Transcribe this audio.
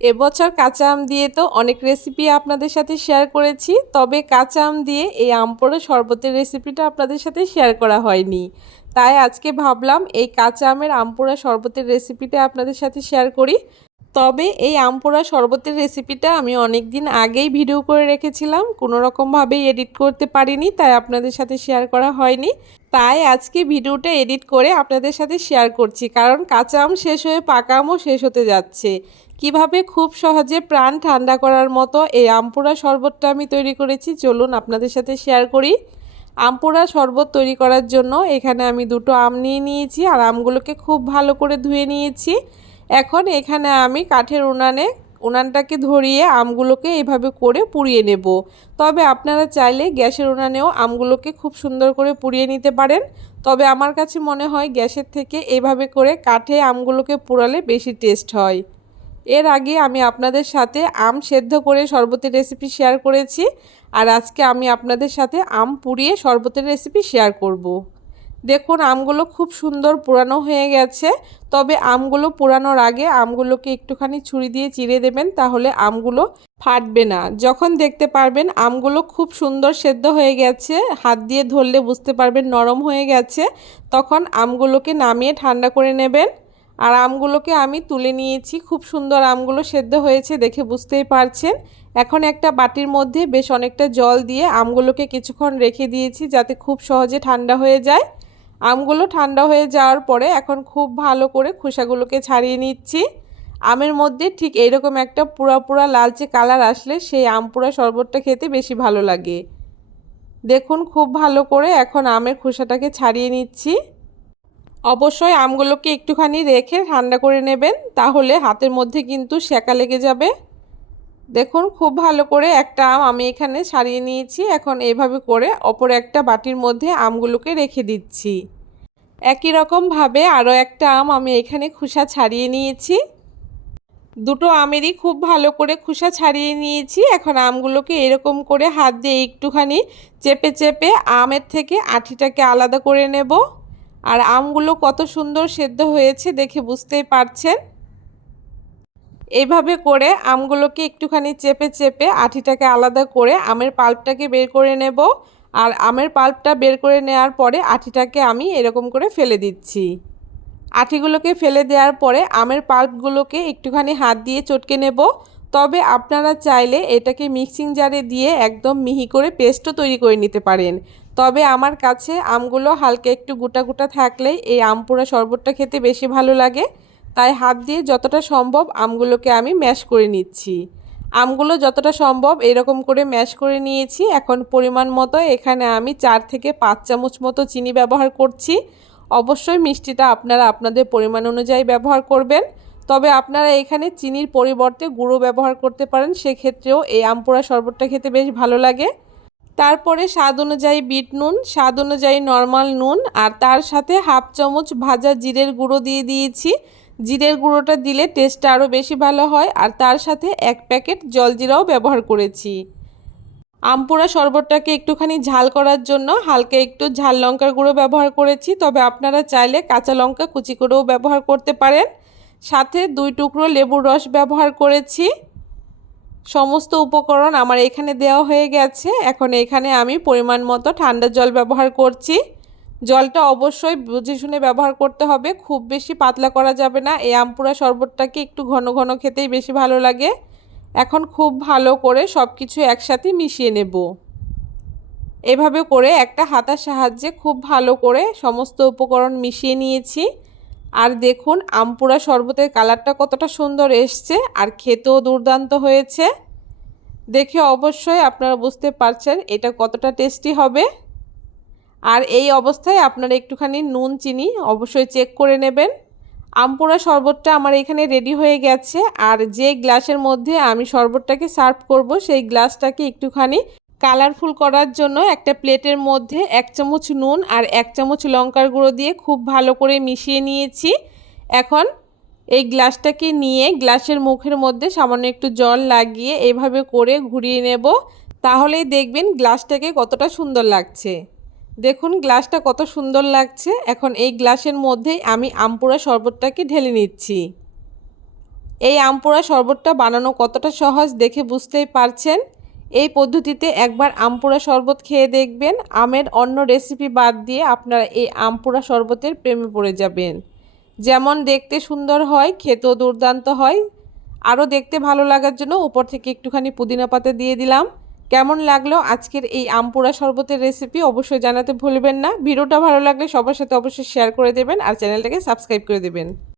এবছর কাঁচা আম দিয়ে তো অনেক রেসিপি আপনাদের সাথে শেয়ার করেছি, তবে কাঁচা আম দিয়ে এই আম পোড়া শরবতের রেসিপিটা আপনাদের সাথে শেয়ার করা হয়নি। তাই আজকে ভাবলাম এই কাঁচা আমের আম পোড়া শরবতের রেসিপিটা আপনাদের সাথে শেয়ার করি। তবে এই আম পোড়া শরবতের রেসিপিটা আমি অনেক দিন আগেই ভিডিও করে রেখেছিলাম কোনো রকমভাবেই এডিট করতে পারিনি, তাই আপনাদের সাথে শেয়ার করা হয়নি। তাই আজকে ভিডিওটা এডিট করে আপনাদের সাথে শেয়ার করছি, কারণ কাঁচা আম শেষ হয়ে পাকা আমও শেষ হতে যাচ্ছে। কীভাবে খুব সহজে প্রাণ ঠান্ডা করার মতো এই আমপুরা শরবতটা আমি তৈরি করেছি, চলুন আপনাদের সাথে শেয়ার করি। আমপুরা শরবত তৈরি করার জন্য এখানে আমি দুটো আম নিয়ে নিয়েছি আর আমগুলোকে খুব ভালো করে ধুয়ে নিয়েছি। এখন এখানে আমি কাঠের উনানে, উনানটাকে ধরিয়ে আমগুলোকে এইভাবে করে পুড়িয়ে নেব। তবে আপনারা চাইলে গ্যাসের উনানেও আমগুলোকে খুব সুন্দর করে পুড়িয়ে নিতে পারেন। তবে আমার কাছে মনে হয় গ্যাসের থেকে এভাবে করে কাঠে আমগুলোকে পোড়ালে বেশি টেস্ট হয়। এর আগে আমি আপনাদের সাথে আম সেদ্ধ করে শরবতের রেসিপি শেয়ার করেছি আর আজকে আমি আপনাদের সাথে আম পুড়িয়ে শরবতের রেসিপি শেয়ার করব। দেখুন, আমগুলো খুব সুন্দর পুরানো হয়ে গেছে। তবে আমগুলো পুরানোর আগে আমগুলোকে একটুখানি ছুরি দিয়ে চিড়ে দেবেন, তাহলে আমগুলো ফাটবে না। যখন দেখতে পারবেন আমগুলো খুব সুন্দর সেদ্ধ হয়ে গেছে, হাত দিয়ে ধরলে বুঝতে পারবেন নরম হয়ে গেছে, তখন আমগুলোকে নামিয়ে ঠান্ডা করে নেবেন। আর আমগুলোকে আমি তুলে নিয়েছি। খুব সুন্দর আমগুলো সেদ্ধ হয়েছে দেখে বুঝতেই পারছেন। এখন একটা বাটির মধ্যে বেশ অনেকটা জল দিয়ে আমগুলোকে কিছুক্ষণ রেখে দিয়েছি যাতে খুব সহজে ঠান্ডা হয়ে যায়। আমগুলো ঠান্ডা হয়ে যাওয়ার পরে এখন খুব ভালো করে খোসাগুলোকে ছাড়িয়ে নিচ্ছি। আমের মধ্যে ঠিক এইরকম একটা পুরা পুরা লালচে কালার আসলে সেই আম পুরা শরবতটা খেতে বেশি ভালো লাগে। দেখুন খুব ভালো করে এখন আমের খোসাটাকে ছাড়িয়ে নিচ্ছি। অবশ্যই আমগুলোকে একটুখানি রেখে ঠান্ডা করে নেবেন, তাহলে হাতের মধ্যে কিন্তু সেকা লেগে যাবে। দেখুন, খুব ভালো করে একটা আম আমি এখানে ছাড়িয়ে নিয়েছি। এখন এভাবে করে অপর একটা বাটির মধ্যে আমগুলোকে রেখে দিচ্ছি। একই রকমভাবে আরও একটা আম আমি এখানে খুসা ছাড়িয়ে নিয়েছি। দুটো আমেরই খুব ভালো করে খুসা ছাড়িয়ে নিয়েছি। এখন আমগুলোকে এরকম করে হাত দিয়ে একটুখানি চেপে চেপে আমের থেকে আঠিটাকে আলাদা করে নেব। আর আমগুলো কত সুন্দর সেদ্ধ হয়েছে দেখে বুঝতেই পারছেন? এইভাবে করে আমগুলোকে একটুখানি চেপে চেপে আঠিটাকে আলাদা করে আমের পাল্পটাকে বের করে নেব। আর আমের পাল্পটা বের করে নেওয়ার পরে আঠিটাকে আমি এরকম করে ফেলে দিচ্ছি। আঠিগুলোকে ফেলে দেওয়ার পরে আমের পাল্পগুলোকে একটুখানি হাত দিয়ে চটকে নেব। তবে আপনারা চাইলে এটাকে মিক্সিং জারে দিয়ে একদম মিহি করে পেস্টও তৈরি করে নিতে পারেন। তবে আমার কাছে আমগুলো হালকা একটু গোটা গোটা থাকলেই এই আম পোড়া শরবতটা খেতে বেশি ভালো লাগে। তাই হাত দিয়ে যতটা সম্ভব আমগুলোকে আমি ম্যাশ করে নিচ্ছি। আমগুলো যতটা সম্ভব এরকম করে ম্যাশ করে নিয়েছি। এখন পরিমাণ মতো এখানে আমি চার থেকে পাঁচ চামচ মতো চিনি ব্যবহার করছি। অবশ্যই মিষ্টিটা আপনারা আপনাদের পরিমাণ অনুযায়ী ব্যবহার করবেন। তবে আপনারা এখানে চিনির পরিবর্তে গুঁড়ো ব্যবহার করতে পারেন। সেক্ষেত্রেও এই আমপোড়া শরবতটা খেতে বেশ ভালো লাগে। তারপরে স্বাদ অনুযায়ী বিট নুন, স্বাদ অনুযায়ী নর্মাল নুন, আর তার সাথে হাফ চামচ ভাজা জিরের গুঁড়ো দিয়ে দিয়েছি। জিরের গুঁড়োটা দিলে টেস্টটা আরও বেশি ভালো হয়, আর তার সাথে এক প্যাকেট জলজিরাও ব্যবহার করেছি। আমপুরা শরবতটাকে একটুখানি ঝাল করার জন্য হালকা একটু ঝাল লঙ্কার গুঁড়ো ব্যবহার করেছি, তবে আপনারা চাইলে কাঁচা লঙ্কা কুচি করেও ব্যবহার করতে পারেন। সাথে দুই টুকরো লেবুর রস ব্যবহার করেছি। সমস্ত উপকরণ আমার এখানে দেওয়া হয়ে গেছে। এখন এখানে আমি পরিমাণ মতো ঠান্ডা জল ব্যবহার করছি। জলটা অবশ্যই বুঝে শুনে ব্যবহার করতে হবে। খুব বেশি পাতলা করা যাবে না। এই আমপুরা শরবতটাকে একটু ঘন ঘন খেতেই বেশি ভালো লাগে। এখন খুব ভালো করে সব কিছু একসাথে মিশিয়ে নেব। এভাবে করে একটা হাতার সাহায্যে খুব ভালো করে সমস্ত উপকরণ মিশিয়ে নিয়েছি। আর দেখুন, আমপুরা শরবতের কালারটা কতটা সুন্দর এসছে আর খেতেও দুর্দান্ত হয়েছে। দেখে অবশ্যই আপনারা বুঝতে পারছেন এটা কতটা টেস্টি হবে। আর এই অবস্থায় আপনারা একটুখানি নুন, চিনি অবশ্যই চেক করে নেবেন। আমপুরা শরবতটা আমার এখানে রেডি হয়ে গেছে আর যে গ্লাসের মধ্যে আমি শরবতটাকে সার্ভ করব, সেই গ্লাসটাকে একটুখানি কালারফুল করার জন্য একটা প্লেটের মধ্যে এক চামচ নুন আর এক চামচ লঙ্কার গুঁড়ো দিয়ে খুব ভালো করে মিশিয়ে নিয়েছি। এখন এই গ্লাসটাকে নিয়ে গ্লাসের মুখের মধ্যে সামান্য একটু জল লাগিয়ে এভাবে করে ঘুরিয়ে নেব। তাহলেই দেখবেন গ্লাসটাকে কতটা সুন্দর লাগছে। দেখুন গ্লাসটা কত সুন্দর লাগছে। এখন এই গ্লাসের মধ্যেই আমি আমপুরা শরবতটাকে ঢেলে নিচ্ছি। এই আমপোড়া শরবতটা বানানো কতটা সহজ দেখে বুঝতেই পারছেন? এই পদ্ধতিতে একবার আমপোড়া শরবত খেয়ে দেখবেন। আমের অন্য রেসিপি বাদ দিয়ে আপনারা এই আমপোড়া শরবতের প্রেমে পড়ে যাবেন। যেমন দেখতে সুন্দর হয়, খেতেও দুর্দান্ত হয়। আরও দেখতে ভালো লাগার জন্য উপর থেকে একটুখানি পুদিনা পাতা দিয়ে দিলাম। কেমন লাগল আজকের এই আমপোড়া শরবতের রেসিপি অবশ্যই জানাতে ভুলবেন না। ভিডিওটা ভালো লাগলে সবার সাথে অবশ্যই শেয়ার করে দেবেন আর চ্যানেলটাকে সাবস্ক্রাইব করে দেবেন।